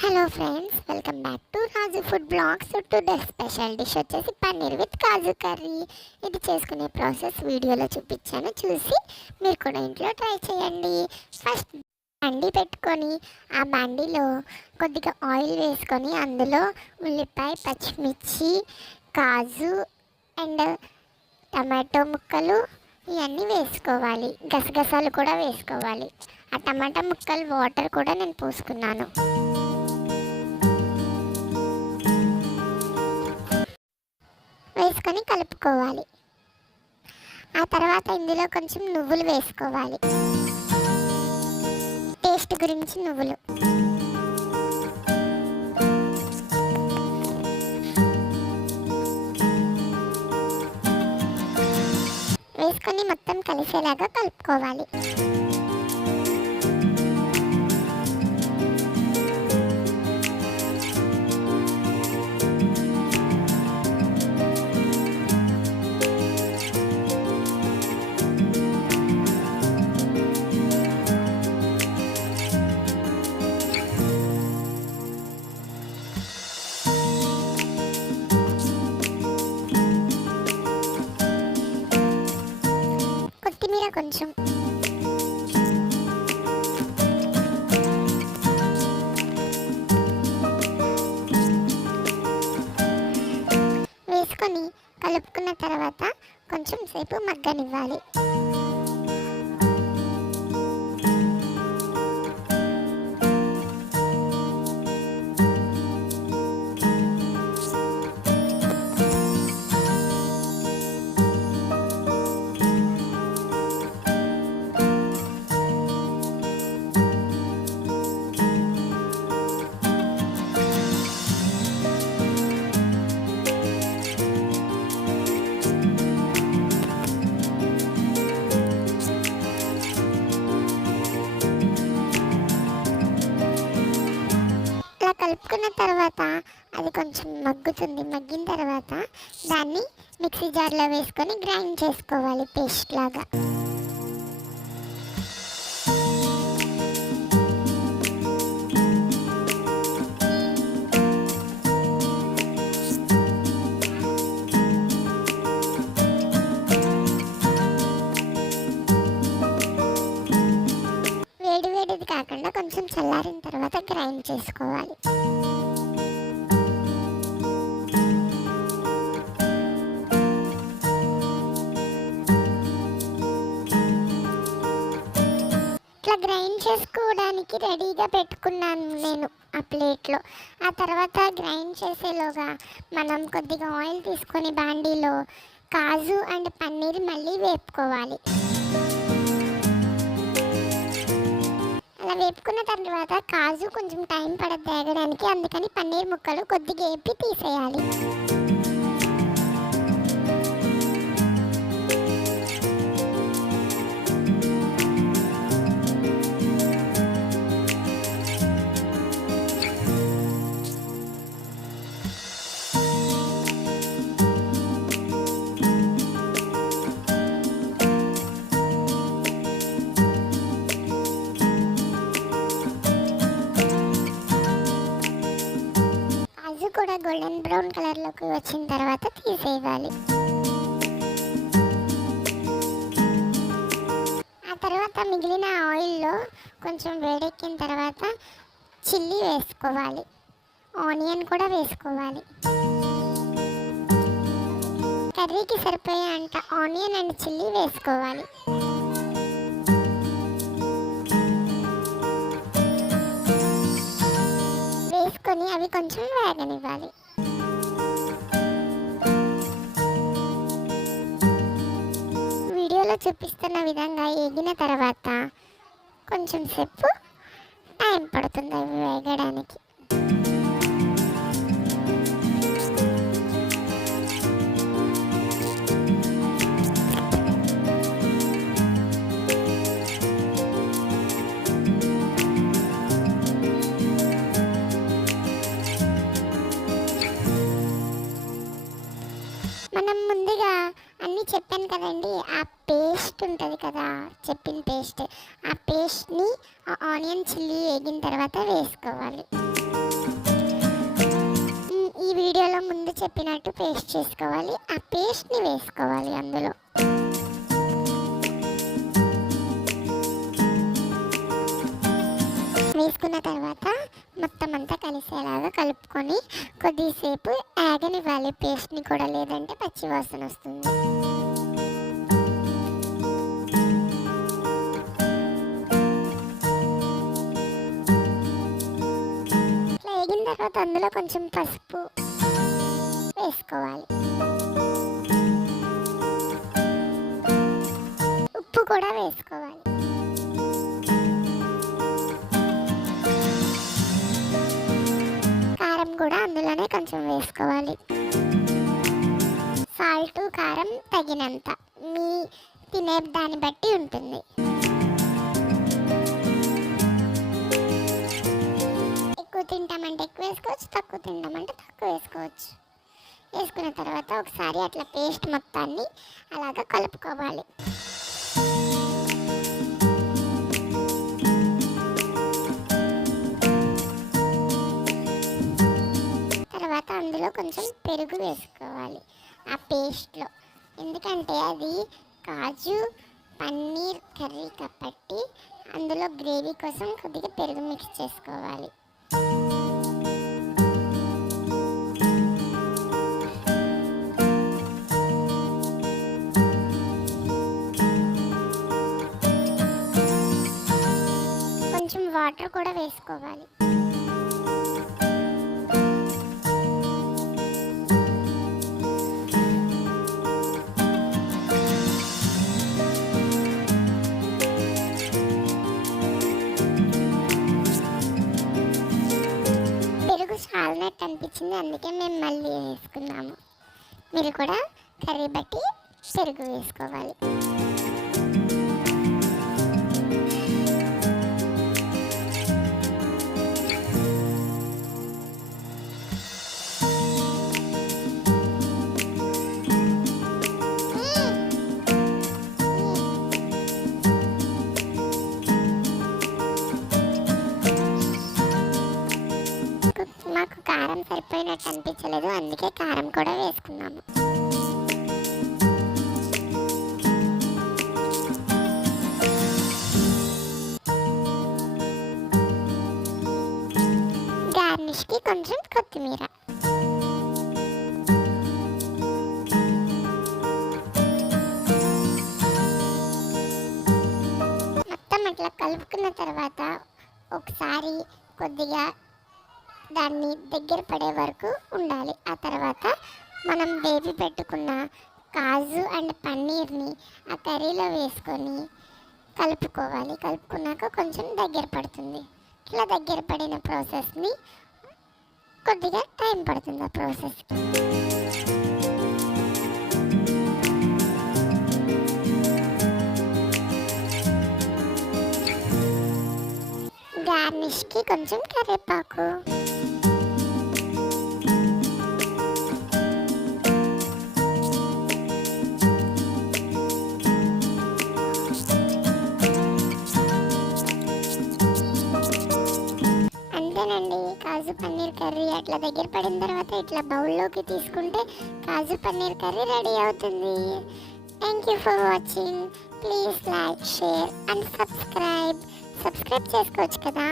Hello friends, welcome back to Raju food blogs. Today special dish వచ్చేసి paneer with kaju curry. ఇది చేసుకునే process వీడియోలో చూపించాను, చూసి మీరు కూడా ఇంట్లో ట్రై చేయండి. ఫస్ట్ బండి పెట్టుకొని ఆ బండిలో కొద్దిగా ఆయిల్ వేసుకొని అందులో ఉల్లిపాయ, పచ్చిమిర్చి, కాజు అండ్ టమాటో ముక్కలు ఇవన్నీ వేసుకోవాలి. గసగసాలు కూడా వేసుకోవాలి. ఆ టమాటా ముక్కలు వాటర్ కూడా నేను పోసుకున్నాను. వేసుకొని కలుపుకోవాలి. ఆ తర్వాత ఇందులో కొంచెం నువ్వులు వేసుకోవాలి, టేస్ట్ గురించి నువ్వులు వేసుకొని మొత్తం కలిసేలాగా కలుపుకోవాలి. కొత్తిమీర కొంచెం వేసుకొని కలుపుకున్న తర్వాత కొంచెం సేపు మగ్గనివ్వాలి. కలుపుకున్న తర్వాత అది కొంచెం మగ్గుతుంది. మగ్గిన తర్వాత దాన్ని మిక్సీ జార్లో వేసుకొని గ్రైండ్ చేసుకోవాలి పేస్ట్ లాగా. వేడి వేడిది కాకుండా కొంచెం చల్లారిన తర్వాత గ్రైండ్ చేసుకోవాలి. ఇట్లా గ్రైండ్ చేసుకోవడానికి రెడీగా పెట్టుకున్నాను నేను ఆ ప్లేట్లో. ఆ తర్వాత గ్రైండ్ చేసేలోగా మనం కొద్దిగా ఆయిల్ తీసుకొని బాండీలో కాజు అండ్ పన్నీర్ మళ్ళీ వేపుకోవాలి. అలా వేపుకున్న తర్వాత కాజు కొంచెం టైం పడద్దు వేగడానికి, అందుకని పన్నీర్ ముక్కలు కొద్దిగా వేపి తీసేయాలి. కూడా గోల్డెన్ బ్రౌన్ కలర్లోకి వచ్చిన తర్వాత తీసేయాలి. ఆ తర్వాత మిగిలిన ఆయిల్లో కొంచెం వేడెక్కిన తర్వాత చిల్లీ వేసుకోవాలి, ఆనియన్ కూడా వేసుకోవాలి. కర్రీకి సరిపోయే అంత ఆనియన్ అండ్ చిల్లీ వేసుకోవాలి. వేసుకొని అవి కొంచెం వేగనివ్వాలి. వీడియోలో చూపిస్తున్న విధంగా వేగిన తర్వాత కొంచెం సేపు టైం పడుతుంది అవి వేగడానికి. మనం ముందుగా అన్నీ చెప్పాను కదండి, ఆ పేస్ట్ ఉంటుంది కదా, చెప్పిన పేస్ట్, ఆ పేస్ట్ని ఆనియన్ చిల్లీ వేగిన తర్వాత వేసుకోవాలి. వీడియోలో ముందు చెప్పినట్టు పేస్ట్ చేసుకోవాలి. ఆ పేస్ట్ని వేసుకోవాలి అందులో. వేసుకున్న తర్వాత మొత్తం అంతా కలిసేలాగా కలుపుకొని కొద్దిసేపు ఆగనివ్వాలి పేస్ట్ని కూడా, లేదంటే పచ్చి వాసన వస్తుంది. ఇట్లా వేగిన తర్వాత అందులో కొంచెం పసుపు వేసుకోవాలి, ఉప్పు కూడా వేసుకోవాలి. కారం కూడా అందులోనే కొంచెం వేసుకోవాలి. సాల్ట్ కారం తగినంత, మీ తినే దాన్ని బట్టి ఉంటుంది. ఎక్కువ తింటామంటే ఎక్కువ వేసుకోవచ్చు, తక్కువ తింటామంటే తక్కువ వేసుకోవచ్చు. వేసుకున్న తర్వాత ఒకసారి అట్లా పేస్ట్ మొత్తాన్ని అలాగా కలుపుకోవాలి. తర్వాత అందులో కొంచెం పెరుగు వేసుకోవాలి ఆ పేస్ట్లో, ఎందుకంటే అది కాజు పన్నీర్ కర్రీ కాబట్టి అందులో గ్రేవీ కోసం కొద్దిగా పెరుగు మిక్స్ చేసుకోవాలి. కొంచెం వాటర్ కూడా వేసుకోవాలి. చాలినట్టు అనిపించింది, అందుకే మేము మళ్ళీ వేసుకున్నాము. మీరు కూడా కర్రీ బట్టి పెరుగు వేసుకోవాలి. మాకు కారం సరిపోయినట్టు అనిపించలేదు, అందుకే కారం కూడా వేసుకున్నాము. గార్నిష్కి కొంచెం కొత్తిమీర. మొత్తం అట్లా కలుపుకున్న తర్వాత ఒకసారి కొద్దిగా దాన్ని దగ్గర పడే వరకు ఉండాలి. ఆ తర్వాత మనం వేపి పెట్టుకున్న కాజు అండ్ పన్నీర్ని ఆ కర్రీలో వేసుకొని కలుపుకోవాలి. కలుపుకున్నాక కొంచెం దగ్గర పడుతుంది. ఇట్లా దగ్గర పడిన ప్రాసెస్ని కొద్దిగా టైం పడుతుంది ఆ ప్రాసెస్కి. గార్నిష్కి కొంచెం కరివేపాకు. అంతేనండి, కాజు పన్నీర్ కర్రీ అట్లా దగ్గర పడిన తర్వాత ఇట్లా బౌల్లోకి తీసుకుంటే కాజు పన్నీర్ కర్రీ రెడీ అవుతుంది. Thank you for watching. Please like, share and subscribe చేసుకోవచ్చు కదా.